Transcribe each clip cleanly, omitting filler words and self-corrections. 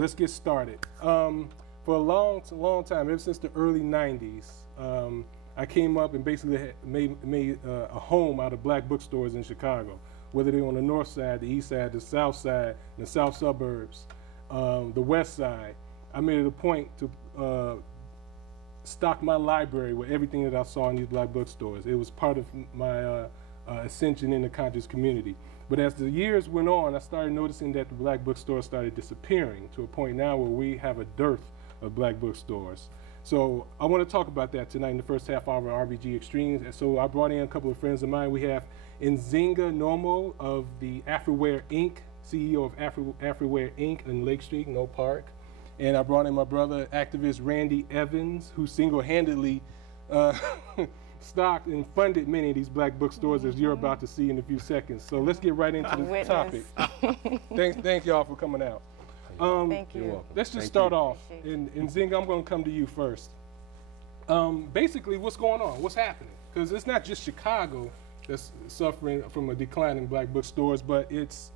Let's get started. For a long time, ever since the early 90s, I came up and basically made a home out of black bookstores in Chicago, whether they're on the north side, the east side, the south side, the south suburbs, the west side. I made it a point to stock my library with everything that I saw in these black bookstores. It was part of my ascension in the conscious community. But as the years went on, I started noticing that the black bookstores started disappearing to a point now where we have a dearth of black bookstores. So I want to talk about that tonight in the first half hour of RBG Extremes. And so I brought in a couple of friends of mine. We have Nzingha Nommo of the AfriWare Inc., CEO of AfriWare Inc. in Lake Street, No Park. And I brought in my brother, activist Randy Evans, who single-handedly stocked and funded many of these black bookstores, as you're about to see in a few seconds. So let's get right into the topic. Thank y'all for coming out. Thank you. Let's just start off. And Nzingha, I'm going to come to you first. Basically, what's going on? What's happening? Because it's not just Chicago that's suffering from a decline in black bookstores, but it's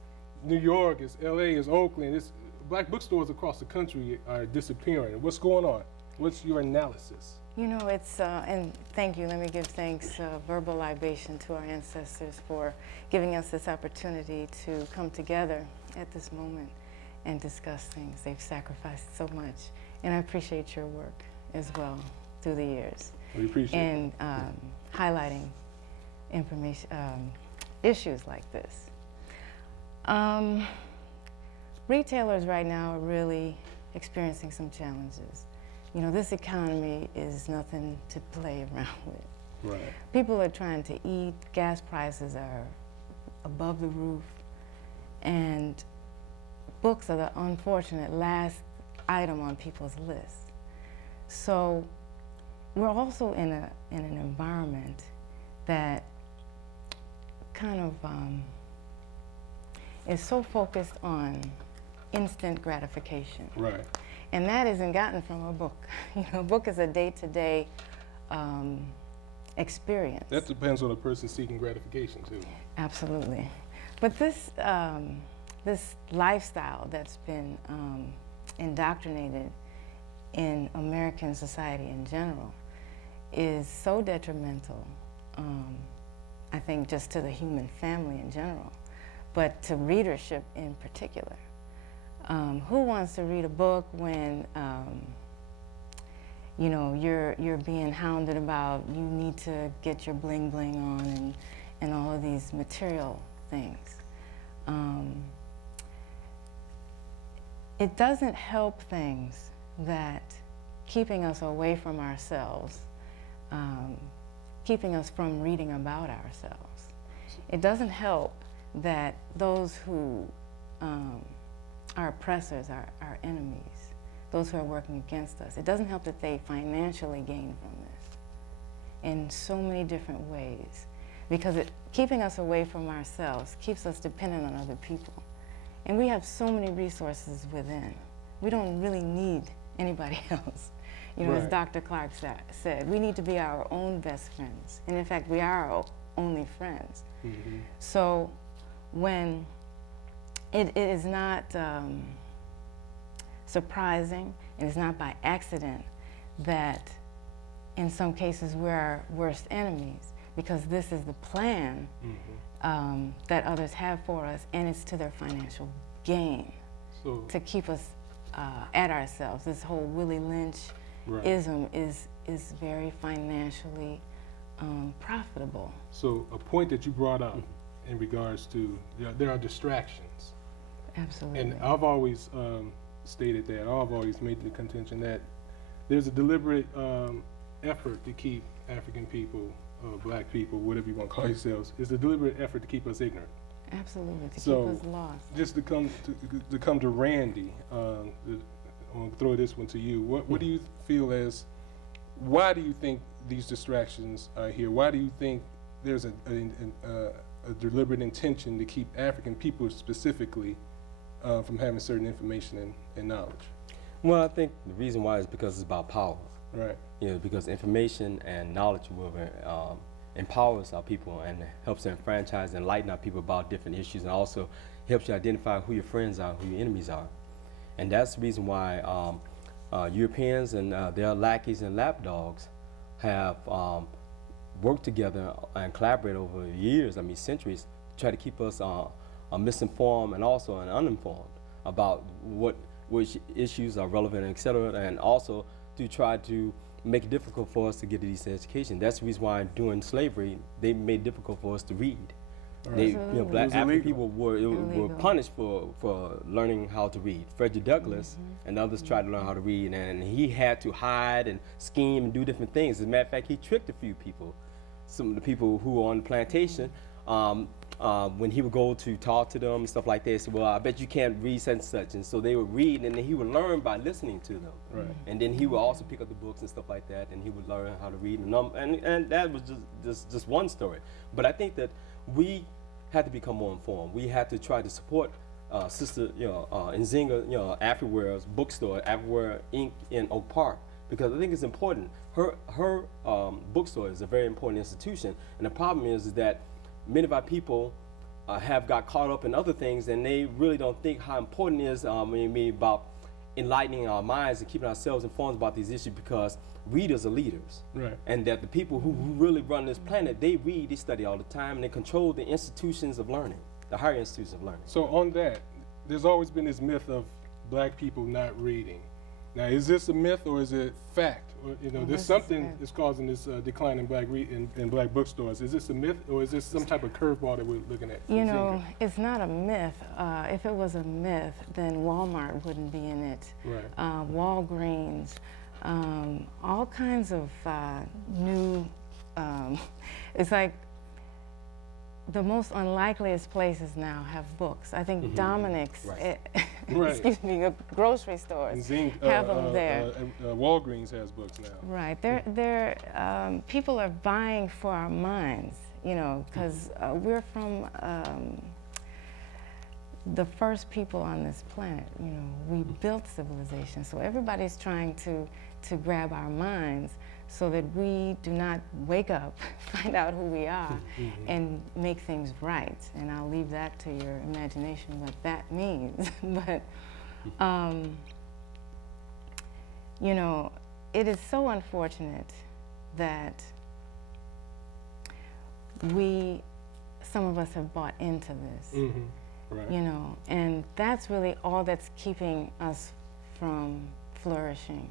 New York, it's LA, it's Oakland. It's black bookstores across the country are disappearing. What's going on? What's your analysis? You know, it's, and thank you, let me give thanks, verbal libation to our ancestors for giving us this opportunity to come together at this moment and discuss things. They've sacrificed so much, and I appreciate your work as well through the years. We appreciate it. And highlighting information, issues like this. Retailers right now are really experiencing some challenges. You know, this economy is nothing to play around with. Right. People are trying to eat, gas prices are above the roof, and books are the unfortunate last item on people's list. So we're also in an environment that kind of is so focused on instant gratification. Right. And that isn't gotten from a book. You know, a book is a day-to-day experience. That depends on the person seeking gratification, too. Absolutely. But this, this lifestyle that's been indoctrinated in American society in general is so detrimental, I think, just to the human family in general, but to readership in particular. Who wants to read a book when, you know, you're being hounded about you need to get your bling bling on and all of these material things? It doesn't help things that keeping us away from ourselves, keeping us from reading about ourselves. It doesn't help that those who our oppressors, our enemies, those who are working against us. It doesn't help that they financially gain from this in so many different ways, because keeping us away from ourselves keeps us dependent on other people. And we have so many resources within. We don't really need anybody else. You know, right. As Dr. Clark said, we need to be our own best friends. And in fact, we are our only friends. Mm-hmm. So when it is not surprising, and it's not by accident that in some cases we're our worst enemies, because this is the plan that others have for us, and it's to their financial gain, so, to keep us at ourselves. This whole Willie Lynch-ism is very financially profitable. So a point that you brought up in regards to, there are distractions. Absolutely. And I've always stated that, I've always made the contention that there's a deliberate effort to keep African people, black people, whatever you want to call yourselves, it's a deliberate effort to keep us ignorant. Absolutely, to so keep us lost. Just to come to Randy, I'm going to throw this one to you. What do you feel as, why do you think these distractions are here? Why do you think there's a deliberate intention to keep African people specifically from having certain information and knowledge? Well, I think the reason why is because it's about power. Right. You know, because information and knowledge will empowers our people and helps enfranchise and enlighten our people about different issues, and also helps you identify who your friends are, who your enemies are. And that's the reason why Europeans and their lackeys and lapdogs have worked together and collaborated over years, I mean centuries, to try to keep us misinformed and also uninformed about which issues are relevant, et cetera, and also to try to make it difficult for us to get a decent education. That's the reason why during slavery, they made it difficult for us to read. Right. They, you know, black African people were punished for learning how to read. Frederick Douglass and others tried to learn how to read, and he had to hide and scheme and do different things. As a matter of fact, he tricked a few people, some of the people who were on the plantation, when he would go to talk to them and stuff like that. He said, well, I bet you can't read such and such. And so they would read, and then he would learn by listening to them. Right. And then he would also pick up the books and stuff like that, and he would learn how to read. And that was just one story. But I think that we had to become more informed. We had to try to support Sister, Nzingha, AfriWare's bookstore, AfriWare Inc. in Oak Park, because I think it's important. Her bookstore is a very important institution, and the problem is that many of our people have got caught up in other things, and they really don't think how important it is about enlightening our minds and keeping ourselves informed about these issues, because readers are leaders. Right. And that the people who really run this planet, they read, they study all the time, and they control the institutions of learning, the higher institutions of learning. So on that, there's always been this myth of black people not reading. Now, is this a myth or is it fact? Or, there's something that's causing this decline in black bookstores. Is this a myth or is this some type of curveball that we're looking at? You know, it's not a myth. If it was a myth, then Walmart wouldn't be in it. Right. Walgreens, all kinds of new, it's like the most unlikeliest places now have books. I think Dominic's, excuse me, grocery stores have them there. Walgreens has books now. Right. People are buying for our minds, because we're from the first people on this planet. We built civilization, so everybody's trying to grab our minds so that we do not wake up, find out who we are, and make things right. And I'll leave that to your imagination what that means. But, it is so unfortunate that some of us have bought into this. Right. And that's really all that's keeping us from flourishing.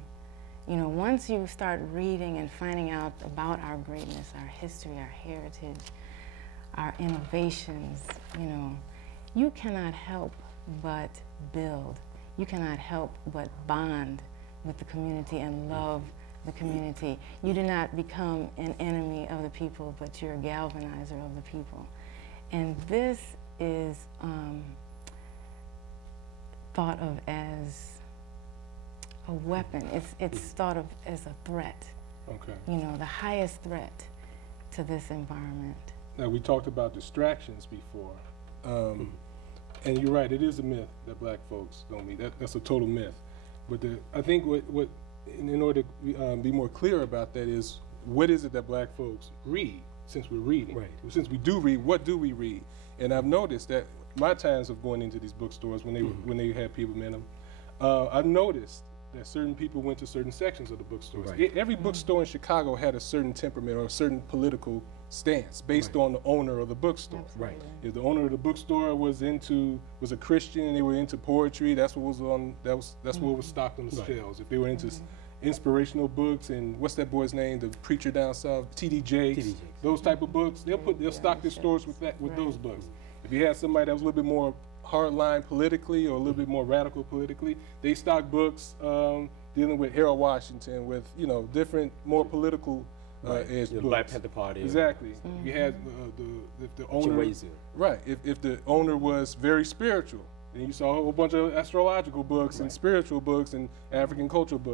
Once you start reading and finding out about our greatness, our history, our heritage, our innovations, you cannot help but build. You cannot help but bond with the community and love the community. You do not become an enemy of the people, but you're a galvanizer of the people. And this is thought of as a weapon. It's thought of as a threat. Okay. The highest threat to this environment. Now, we talked about distractions before. And you're right, it is a myth that black folks don't read. That's a total myth. But I think what in order to be more clear about that is, what is it that black folks read, since we're reading? Right. Since we do read, what do we read? And I've noticed that my times of going into these bookstores when they had people in them, I've noticed that certain people went to certain sections of the bookstores. Right. Every bookstore in Chicago had a certain temperament or a certain political stance based on the owner of the bookstore. Absolutely. Right. If the owner of the bookstore was a Christian and they were into poetry, that's what was on. That's what was stocked on the shelves. If they were into inspirational books and what's that boy's name, the preacher down south, T.D. Jakes, those type of books, they'll stock their stores with those books. If you had somebody that was a little bit more hardline politically or a little bit more radical politically, they stock books dealing with Harold Washington, with different, more political edged books. Black Panther Party. Exactly. You had if the owner, right? If the owner was very spiritual, then you saw a whole bunch of astrological books and spiritual books and African cultural books.